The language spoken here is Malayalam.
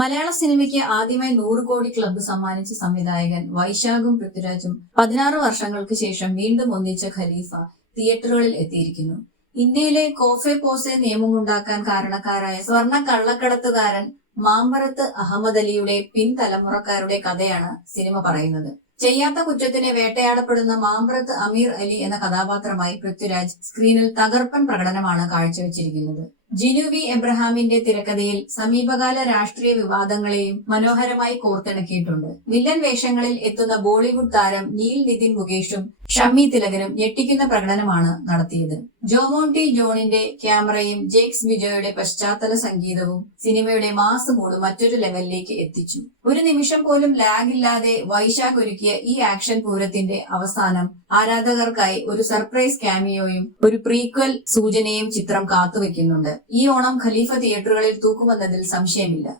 മലയാള സിനിമയ്ക്ക് ആദ്യമായി 100 കോടി ക്ലബ്ബ് സമ്മാനിച്ച സംവിധായകൻ വൈശാഖും പൃഥ്വിരാജും 16 വർഷങ്ങൾക്ക് ശേഷം വീണ്ടും ഒന്നിച്ച ഖലീഫ തിയേറ്ററുകളിൽ എത്തിയിരിക്കുന്നു. ഇന്ത്യയിലെ കോഫെ പോസെ നിയമമുണ്ടാക്കാൻ കാരണക്കാരായ സ്വർണ്ണ കള്ളക്കടത്തുകാരൻ മാമ്പറത്ത് അഹമ്മദ് അലിയുടെ പിൻതലമുറക്കാരുടെ കഥയാണ് സിനിമ പറയുന്നത്. ചെയ്യാത്ത കുറ്റത്തിന് വേട്ടയാടപ്പെടുന്ന മാമ്പറത്ത് അമീർ അലി എന്ന കഥാപാത്രമായി പൃഥ്വിരാജ് സ്ക്രീനിൽ തകർപ്പൻ പ്രകടനമാണ് കാഴ്ചവെച്ചിരിക്കുന്നത്. ജിനു വി എബ്രഹാമിന്റെ തിരക്കഥയിൽ സമീപകാല രാഷ്ട്രീയ വിവാദങ്ങളെയും മനോഹരമായി കോർത്തിണക്കിയിട്ടുണ്ട്. വില്ലൻ വേഷങ്ങളിൽ എത്തുന്ന ബോളിവുഡ് താരം നീൽ നിതിൻ മുകേഷും ഷമ്മി തിലകനും ഞെട്ടിക്കുന്ന പ്രകടനമാണ് നടത്തിയത്. ജോമോണ്ടി ജോണിന്റെ ക്യാമറയും ജേക്സ് ബിജോയുടെ പശ്ചാത്തല സംഗീതവും സിനിമയുടെ മാസ് മൂഡ് മറ്റൊരു ലെവലിലേക്ക് എത്തിച്ചു. ഒരു നിമിഷം പോലും ലാഗ് ഇല്ലാതെ വൈശാഖ് ഒരുക്കിയ ഈ ആക്ഷൻ പൂരത്തിന്റെ അവസാനം ആരാധകർക്കായി ഒരു സർപ്രൈസ് ക്യാമിയോയും ഒരു പ്രീക്വൽ സൂചനയും ചിത്രം കാത്തുവെക്കുന്നുണ്ട്. ഈ ഓണം ഖലീഫ തിയേറ്ററുകളിൽ തൂക്കുമെന്നതിൽ സംശയമില്ല.